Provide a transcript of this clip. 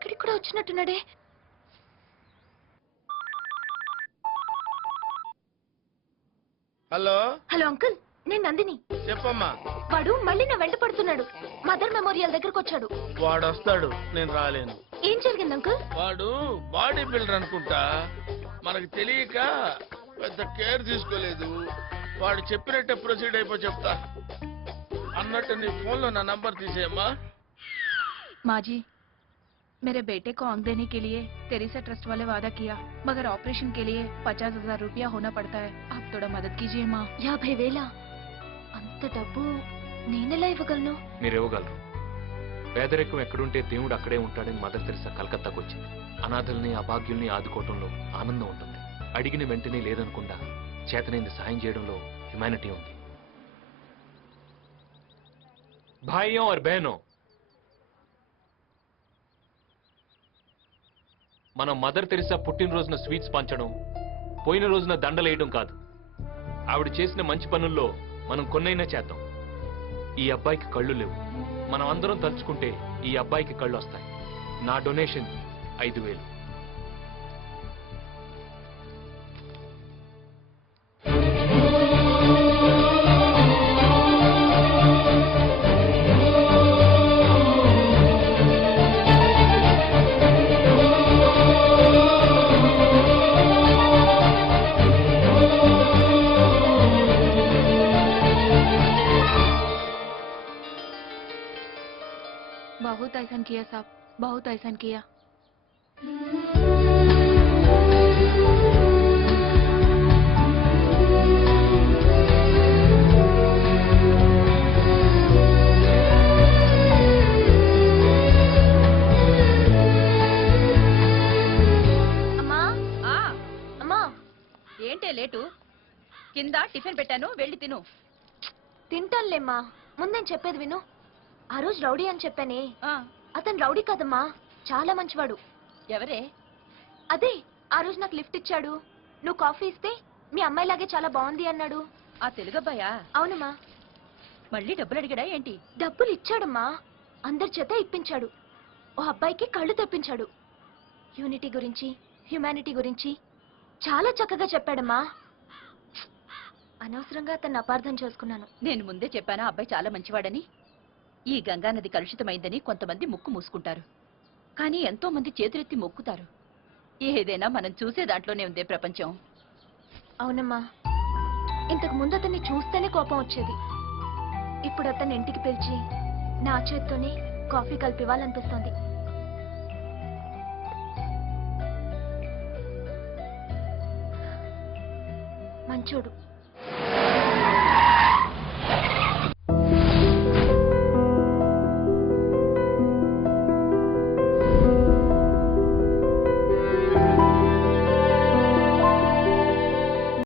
ఇక్కడికి కూడా వచ్చినట్టున్నాడే. Hello hello uncle, నేను నందిని. చెప్పమ్మా. వాడు మళ్ళీ నా వెంట పడుతున్నాడు. మదర్ మెమోరియల్ దగ్గరకు వచ్చాడు. వాడు వస్తాడు, నేను రాలేను. ఏం జరిగింది అంకుల్? వాడు బాడీ బిల్డర్ అనుకుంటా, మనకు తెలియక పెద్ద కేర్ తీసుకోలేదు. వాడు చెప్పినట్టే ప్రొసీడ్ అయిపో చెప్తా. అన్నట్టు నీ ఫోన్లో నా నంబర్ తీసేయమ్మా. माँ जी, मेरे बेटे को आंख देने के लिए तेरेसा ट्रस्ट वाले वादा किया, मगर ऑपरेशन के लिए 50,000 रुपया होना पड़ता है. आप थोड़ा मदद कीजिए माँ. 50,000? అంత డబ్బు నేనెలా ఇవ్వగలను? మీరు ఇవ్వగలరు. పేదరికం ఎక్కడుంటే దేవుడు అక్కడే ఉంటాడని మదర్ తెరిసా కలకత్తాకు వచ్చింది. అనాథల్ని అభాగ్యుల్ని ఆదుకోవటంలో ఆనందం ఉంటుంది. అడిగిన వెంటనే లేదనకుండా చేతనైంది సాయం చేయడంలో హ్యుమానిటీ ఉంది. భాయ్యం और బహనో, మనం మదర్ తెరిసా పుట్టినరోజున స్వీట్స్ పంచడం, పోయిన రోజున దండలేయడం కాదు. ఆవిడ చేసిన మంచి పనుల్లో మనం కొన్నైనా చేద్దాం. ఈ అబ్బాయికి కళ్ళు లేవు. మనం అందరం తలుచుకుంటే ఈ అబ్బాయికి కళ్ళు వస్తాయి. నా డొనేషన్ 5,000. बहुत ऐसा किया साहब, बहुत ऐसा किया. అమ్మా అమ్మా, ఏంటే లేటు? కింద టిఫిన్ పెట్టాను, వెళ్ళి తిను. తింటానులేమ్మా. ముందేం చెప్పేది విను. ఆ రోజు రౌడీ అని చెప్పానే, అతను రౌడీ కాదమ్మా, చాలా మంచివాడు. ఎవరే? అదే ఆ రోజు నాకు లిఫ్ట్ ఇచ్చాడు. నువ్వు కాఫీ ఇస్తే మీ అమ్మాయిలాగే చాలా బాగుంది అన్నాడు. ఆ తెలుగబ్బాయా? అవునమ్మా. మళ్ళీ డబ్బులు అడిగాడా ఏంటి? డబ్బులు ఇచ్చాడమ్మా, అందరి చేత ఇప్పించాడు. ఓ అబ్బాయికి కళ్ళు తెప్పించాడు. యూనిటీ గురించి, హ్యుమానిటీ గురించి చాలా చక్కగా చెప్పాడమ్మా. అనవసరంగా అతన్ని అపార్థం చేసుకున్నాను. నేను ముందే చెప్పానా అబ్బాయి చాలా మంచివాడని. ఈ గంగానది కలుషితమైందని కొంతమంది ముక్కు మూసుకుంటారు, కానీ ఎంతో మంది చేతులెత్తి మొక్కుతారు. ఏదైనా మనం చూసే దాంట్లోనే ఉందే ప్రపంచం. అవునమ్మా, ఇంతకు ముందు అతన్ని చూస్తేనే కోపం వచ్చేది. ఇప్పుడు అతన్ని ఇంటికి పిలిచి నా చేత్తోనే కాఫీ కలిపివ్వాలనిపిస్తోంది. మంచోడు.